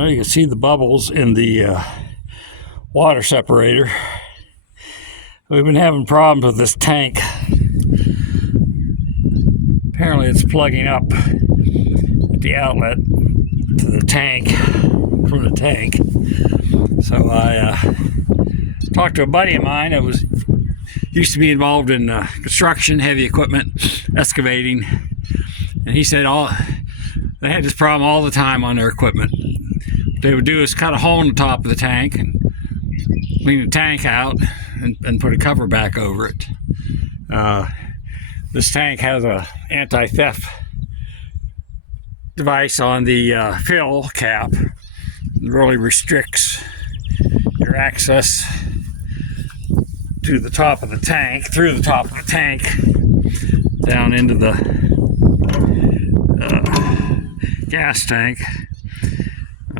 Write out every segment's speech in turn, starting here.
Well, you can see the bubbles in the water separator. We've been having problems with this tank. Apparently it's plugging up at the outlet to the tank, from the tank. So I talked to a buddy of mine that used to be involved in construction, heavy equipment, excavating, and he said they had this problem all the time on their equipment. What they would do is cut a hole in the top of the tank and clean the tank out and put a cover back over it. This tank has a anti-theft device on the fill cap. It really restricts your access to the top of the tank, through the top of the tank, down into the gas tank.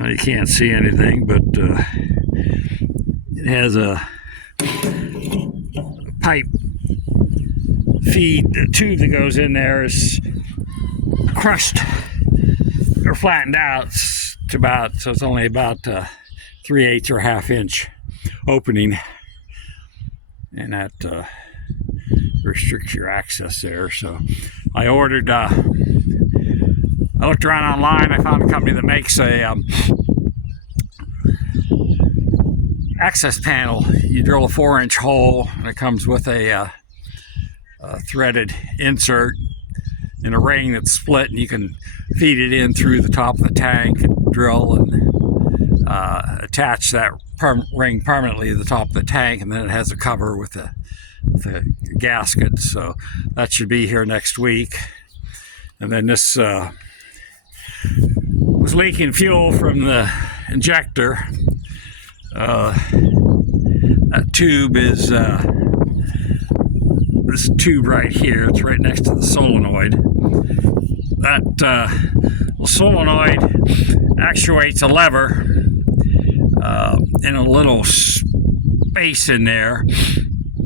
You can't see anything, but it has a pipe feed. The tube that goes in there is crushed or flattened out to about, so it's only about 3/8 or ½ inch opening, and that restricts your access there. So I ordered, I looked around online. I found a company that makes a access panel. You drill a 4-inch hole, and it comes with a threaded insert in a ring that's split, and you can feed it in through the top of the tank and drill and attach that ring permanently to the top of the tank, and then it has a cover with a gasket. So that should be here next week. And then this was leaking fuel from the injector. That tube is this tube right here. It's right next to the solenoid. That solenoid actuates a lever in a little space in there,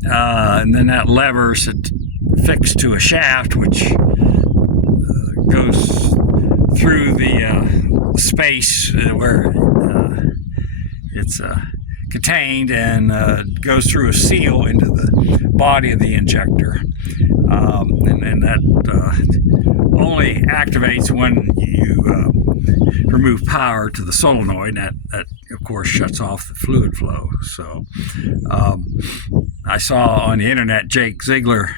and then that lever is fixed to a shaft which goes through the space where it's contained, and goes through a seal into the body of the injector, and that only activates when you remove power to the solenoid. That of course shuts off the fluid flow. So I saw on the internet Jake Ziegler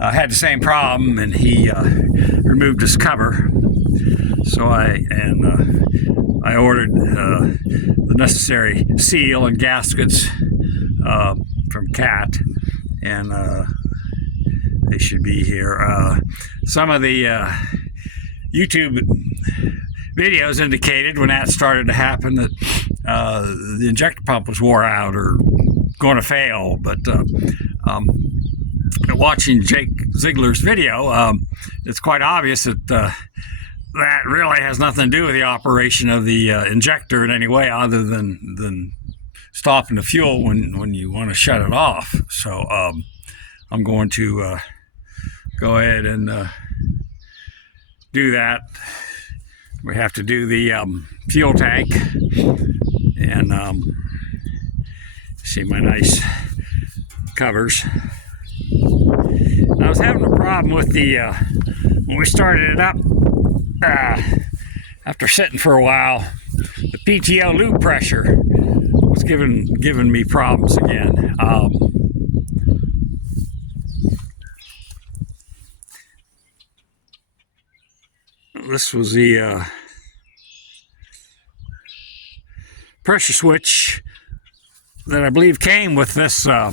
had the same problem, and he removed his cover. So I ordered the necessary seal and gaskets from CAT, and they should be here. Some of the YouTube videos indicated when that started to happen that the injector pump was wore out or going to fail, but watching Jake Ziegler's video, it's quite obvious that that really has nothing to do with the operation of the injector in any way, other than stopping the fuel when you want to shut it off. So I'm going to go ahead and do that. We have to do the fuel tank, and see my nice covers. And I was having a problem with the when we started it up. After sitting for a while, the PTO lube pressure was giving me problems again. This was the pressure switch that I believe came with this. No,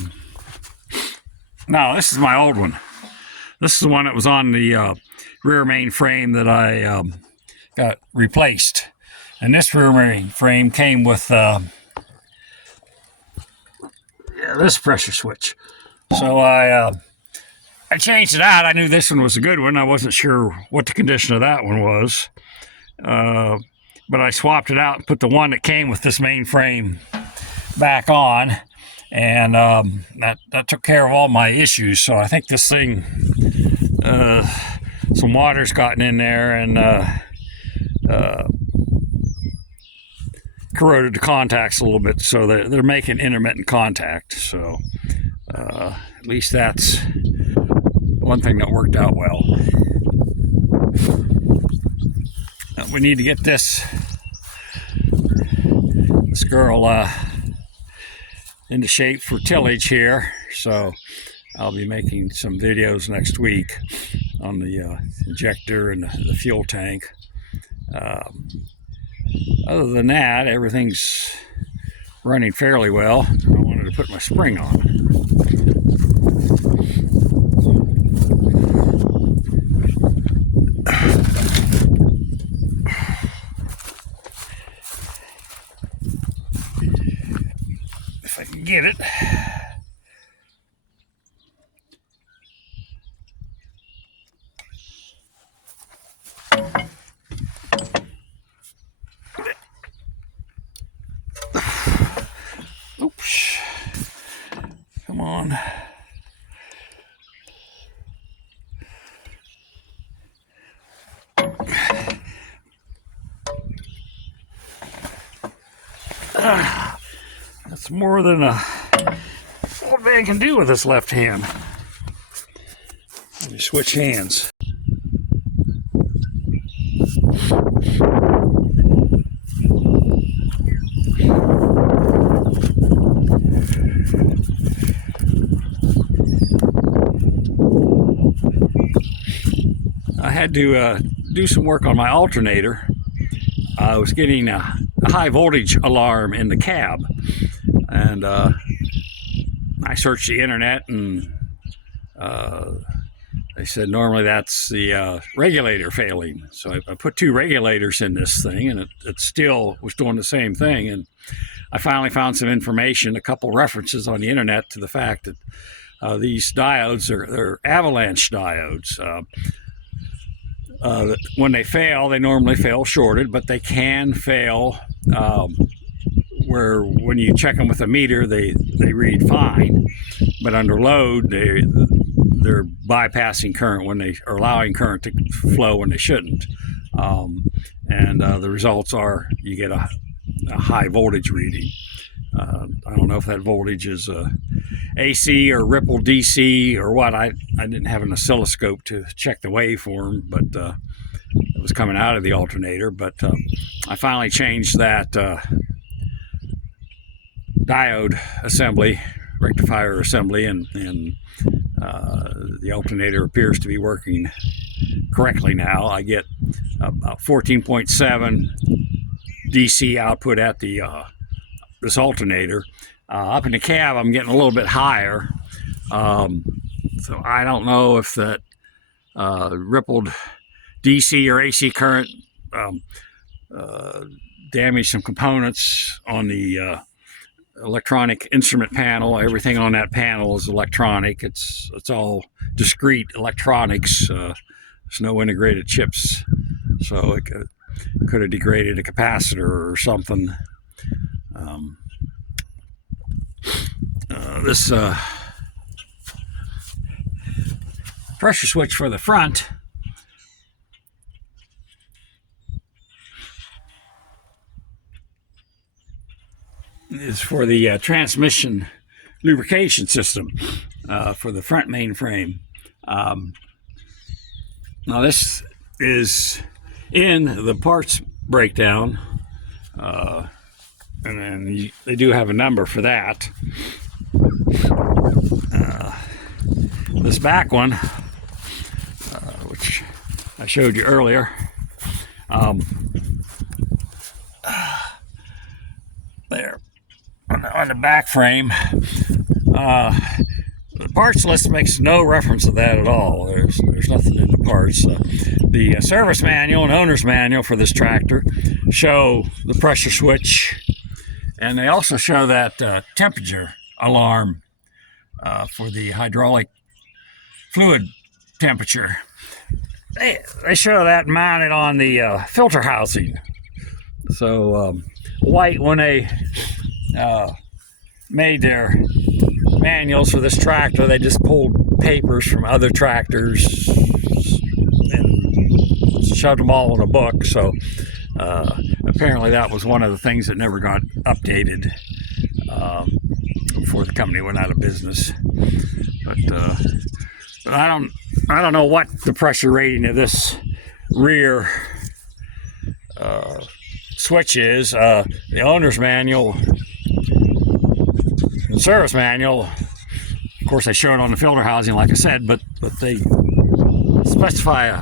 this is my old one. This is the one that was on the rear main frame that I got replaced, and this rear main frame came with this pressure switch. So I changed it out. I knew this one was a good one. I wasn't sure what the condition of that one was, but I swapped it out and put the one that came with this main frame back on, and that took care of all my issues. So I think this thing, some water's gotten in there, and corroded the contacts a little bit, so they're making intermittent contact. So at least that's one thing that worked out well. We need to get this girl into shape for tillage here, so I'll be making some videos next week on the injector and the fuel tank. Other than that, everything's running fairly well. I wanted to put my spring on. If I can get it. Oops. Come on. That's more than a old man can do with his left hand. Let me switch hands. I had to do some work on my alternator. I was getting a high voltage alarm in the cab, and I searched the internet, and they said normally that's the regulator failing. So I put 2 regulators in this thing, and it still was doing the same thing. And I finally found some information, a couple references on the internet to the fact that these diodes they're avalanche diodes. When they fail, they normally fail shorted, but they can fail where when you check them with a meter, they read fine, but under load, they're bypassing current when they are allowing current to flow when they shouldn't. And the results are you get a high voltage reading. I don't know if that voltage is AC or ripple DC or what. I didn't have an oscilloscope to check the waveform, but it was coming out of the alternator. But I finally changed that diode assembly, rectifier assembly, and the alternator appears to be working correctly now. I get about 14.7 DC output at the this alternator. Up in the cab, I'm getting a little bit higher. So I don't know if that rippled DC or AC current damaged some components on the electronic instrument panel. Everything on that panel is electronic. It's all discrete electronics. There's no integrated chips, so it could have degraded a capacitor or something. This pressure switch for the front is for the transmission lubrication system for the front mainframe. Now this is in the parts breakdown, and then they do have a number for that. This back one, which I showed you earlier, there on the back frame, the parts list makes no reference to that at all. There's nothing in the parts. The service manual and owner's manual for this tractor show the pressure switch, and they also show that temperature alarm for the hydraulic fluid temperature. They show that mounted on the filter housing. So White, when they made their manuals for this tractor, they just pulled papers from other tractors and shoved them all in a book. So apparently that was one of the things that never got updated before the company went out of business. But I don't know what the pressure rating of this rear switch is. The owner's manual and service manual, of course, they show it on the filter housing, like I said, but they specify a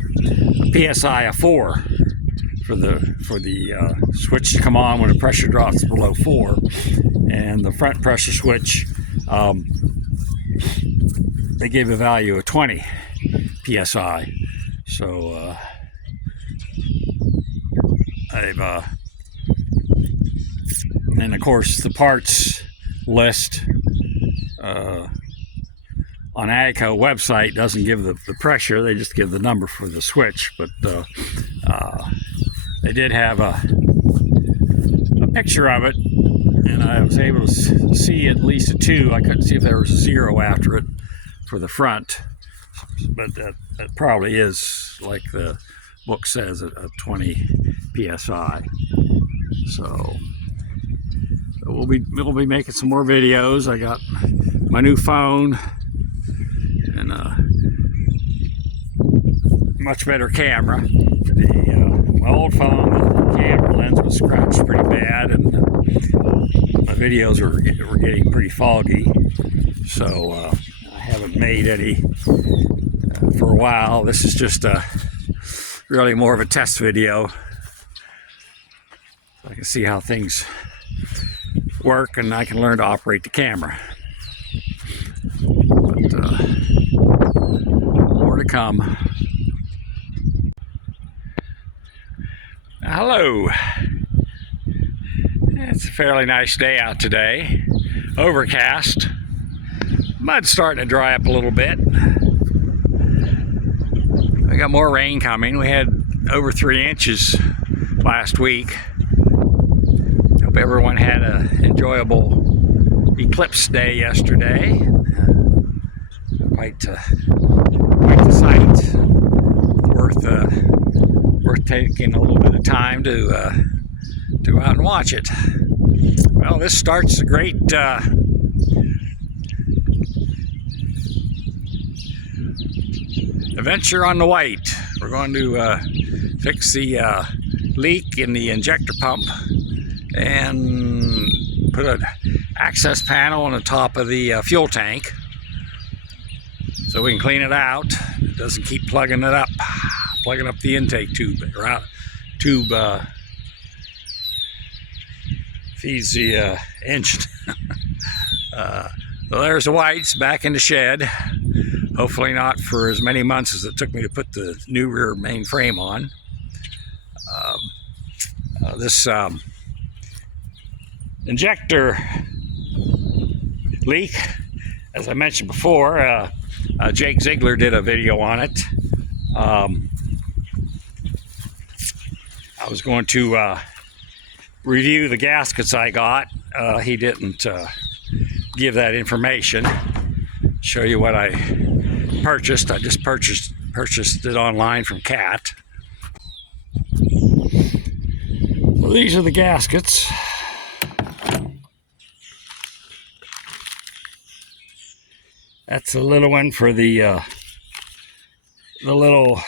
PSI of 4 for the switch to come on when the pressure drops below 4, and the front pressure switch, they gave a value of 20 PSI. So and of course the parts list on AGCO website doesn't give the pressure, they just give the number for the switch. But they did have a picture of it, and I was able to see at least a 2. I couldn't see if there was a 0 after it for the front, but that probably is, like the book says, a 20 PSI. So we'll be making some more videos. I got my new phone and a much better camera. My old phone, the camera lens was scratched pretty bad, and my videos were getting pretty foggy. So I haven't made any for a while. This is just really more of a test video, so I can see how things work and I can learn to operate the camera. But more to come. Hello. It's a fairly nice day out today. Overcast. Mud's starting to dry up a little bit. We got more rain coming. We had over 3 inches last week. Hope everyone had an enjoyable eclipse day yesterday. Quite the sight. Worth taking a little bit of time to go out and watch it. Well, this starts a great adventure on the white. We're going to fix the leak in the injector pump and put an access panel on the top of the fuel tank so we can clean it out. It doesn't keep plugging it up, plugging up the intake tube. Tube feeds the engine. So there's the whites back in the shed. Hopefully not for as many months as it took me to put the new rear main frame on. This injector leak, as I mentioned before, Jake Ziegler did a video on it. I was going to review the gaskets I got. He didn't give that information. Show you what I purchased. I just purchased it online from Cat. Well, these are the gaskets. That's a little one for the little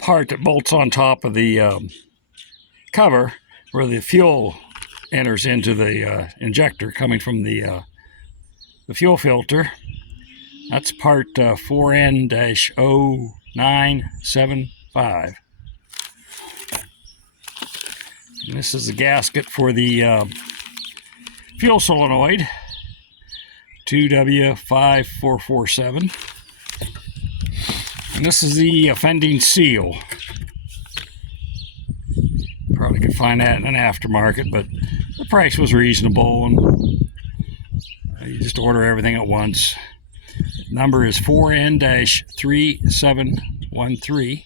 part that bolts on top of the cover where the fuel enters into the injector coming from the fuel filter. That's part 4N-0975. And this is the gasket for the fuel solenoid, 2W5447. And this is the offending seal. Probably could find that in an aftermarket, but the price was reasonable, and you just order everything at once. Number is 4N-3713.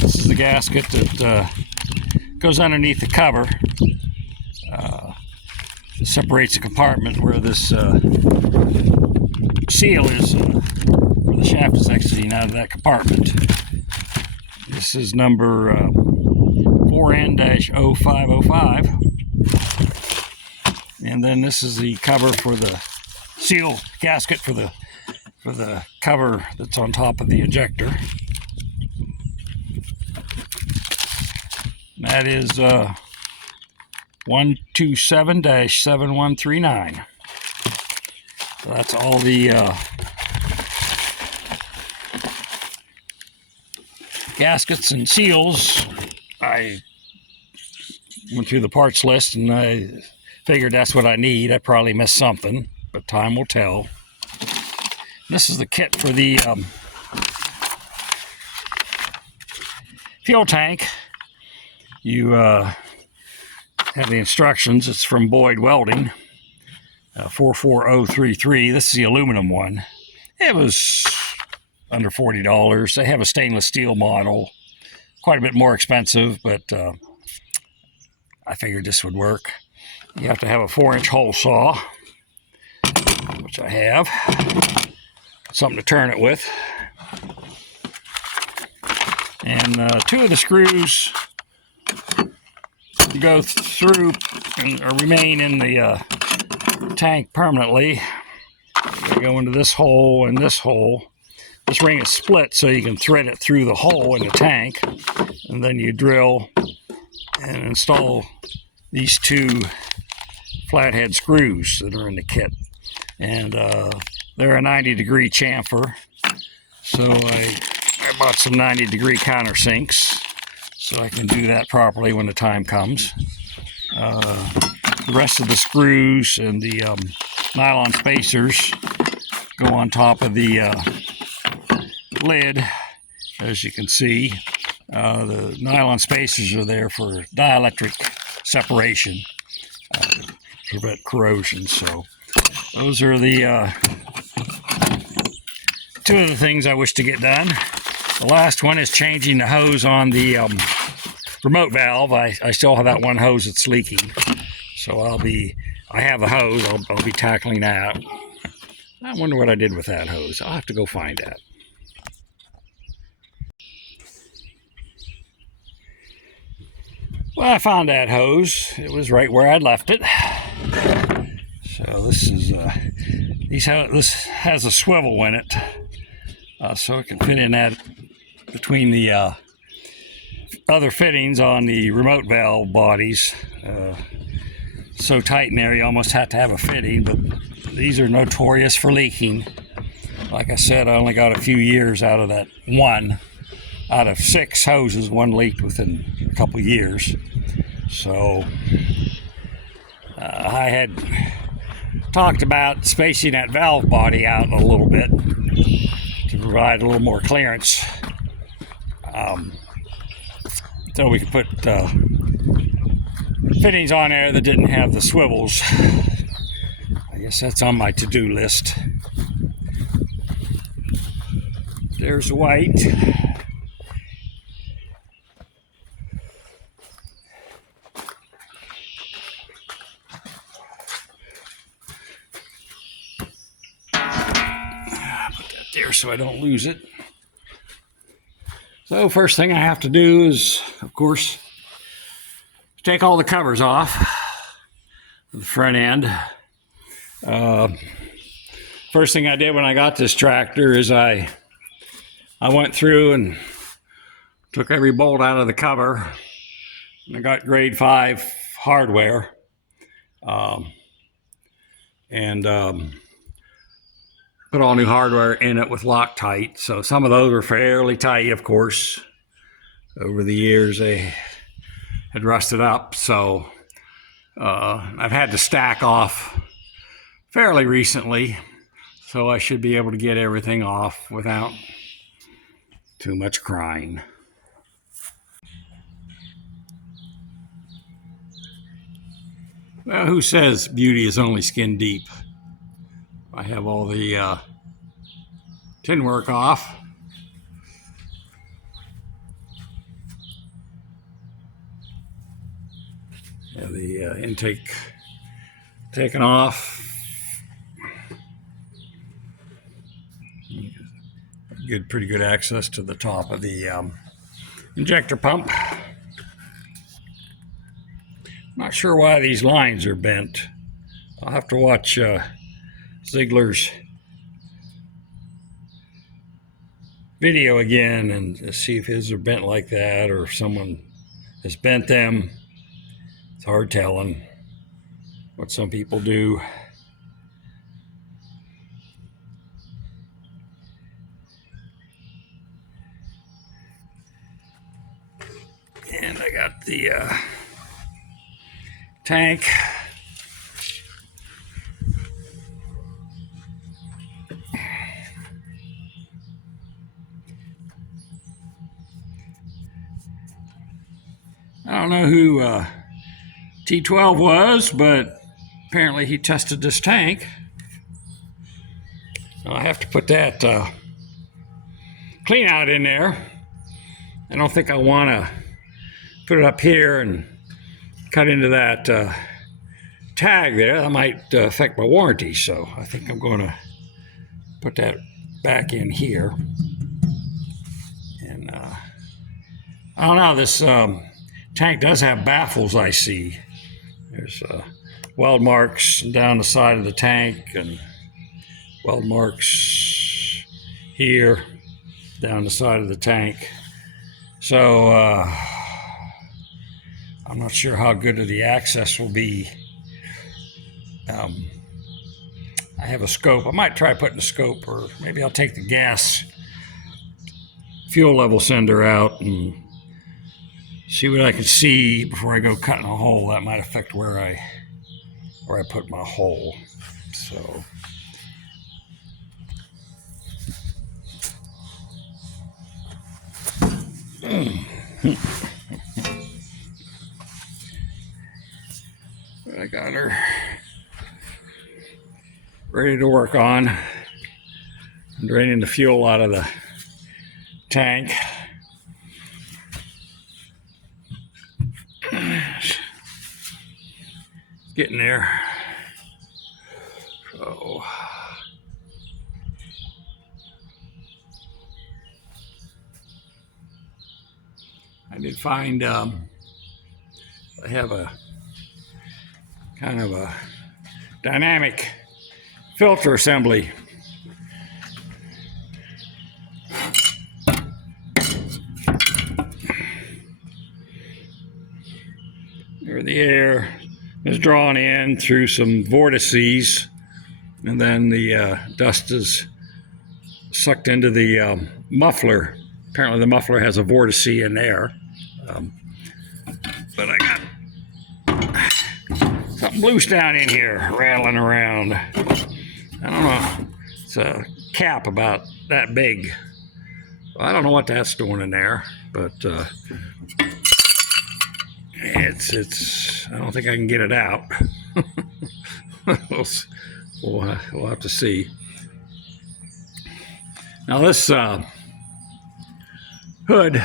This is the gasket that goes underneath the cover. Separates the compartment where this seal is, where the shaft is exiting out of that compartment. This is number 4N-0505. And then this is the cover for the seal gasket for the cover that's on top of the injector. That is 127-7139. So that's all the gaskets and seals. I went through the parts list and I figured that's what I need. I probably missed something, but time will tell. This is the kit for the fuel tank. You have the instructions. It's from Boyd Welding, 44033. This is the aluminum one. It was under $40. They have a stainless steel model, quite a bit more expensive, but I figured this would work. You have to have a 4-inch hole saw, which I have. Something to turn it with. And 2 of the screws go through and remain in the tank permanently. They go into this hole and this hole. This ring is split so you can thread it through the hole in the tank, and then you drill and install these 2 flathead screws that are in the kit. And they're a 90-degree chamfer, so I bought some 90-degree countersinks so I can do that properly when the time comes. The rest of the screws and the nylon spacers go on top of the lid, as you can see. The nylon spacers are there for dielectric separation to prevent corrosion. So those are the 2 of the things I wish to get done. The last one is changing the hose on the remote valve. I still have that one hose that's leaking, so I have a hose. I'll be tackling that. I wonder what I did with that hose. I'll have to go find that. Well, I found that hose. It was right where I'd left it. So this is this has a swivel in it, so it can fit in that between the other fittings on the remote valve bodies. So tight in there you almost have to have a fitting, but these are notorious for leaking. Like I said, I only got a few years out of that one. Out of 6 hoses, 1 leaked within a couple years. So I had talked about spacing that valve body out a little bit to provide a little more clearance, so we could put fittings on there that didn't have the swivels. I guess that's on my to-do list. There's white. There so I don't lose it. So first thing I have to do is, of course, take all the covers off the front end. First thing I did when I got this tractor is I went through and took every bolt out of the cover. And I got grade 5 hardware, and put all new hardware in it with Loctite. So some of those are fairly tight, of course. Over the years they had rusted up, so I've had to stack off fairly recently, so I should be able to get everything off without too much crying. Well, who says beauty is only skin deep? I have all the tin work off. And the intake taken off. pretty good access to the top of the injector pump. Not sure why these lines are bent. I'll have to watch Ziegler's video again and see if his are bent like that or if someone has bent them. It's hard telling what some people do. And I got the tank. I don't know who T12 was, but apparently he tested this tank. So I have to put that clean out in there. I don't think I want to put it up here and cut into that tag there. That might affect my warranty, so I think I'm going to put that back in here. And I don't know, this tank does have baffles, I see. There's weld marks down the side of the tank and weld marks here down the side of the tank. So I'm not sure how good the access will be. I have a scope. I might try putting a scope, or maybe I'll take the gas fuel level sender out and see what I can see before I go cutting a hole. That might affect where I put my hole. So I got her ready to work on. I'm draining the fuel out of the tank. Getting there. So I did find I have a kind of a dynamic filter assembly. Where the air is drawn in through some vortices, and then the dust is sucked into the muffler. Apparently the muffler has a vortice in there. But I got something loose down in here, rattling around. I don't know. It's a cap about that big. I don't know what that's doing in there, but it's. I don't think I can get it out. we'll have to see. Now this hood,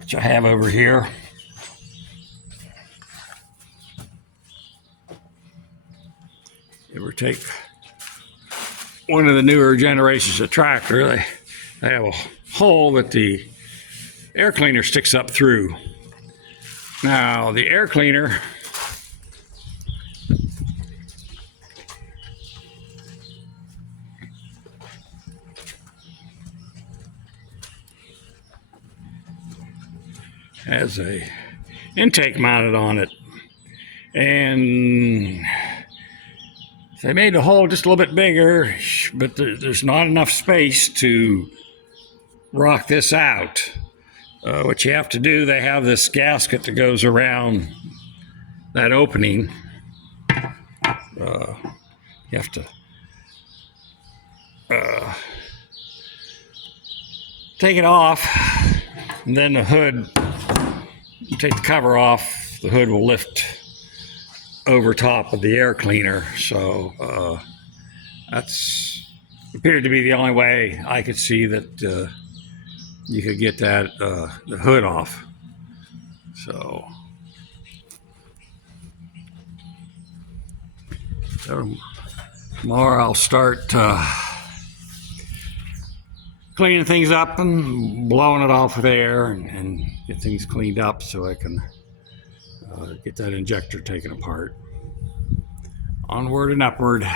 which I have over here, take one of the newer generations of tractor, they have a hole that the air cleaner sticks up through. Now the air cleaner has a intake mounted on it, and they made the hole just a little bit bigger, but there's not enough space to rock this out. What you have to do, they have this gasket that goes around that opening. You have to take it off, and then the hood, you take the cover off, the hood will lift over top of the air cleaner. So that's appeared to be the only way I could see that you could get that the hood off. So Tomorrow I'll start cleaning things up and blowing it off with air and get things cleaned up so I can get that injector taken apart. Onward and upward.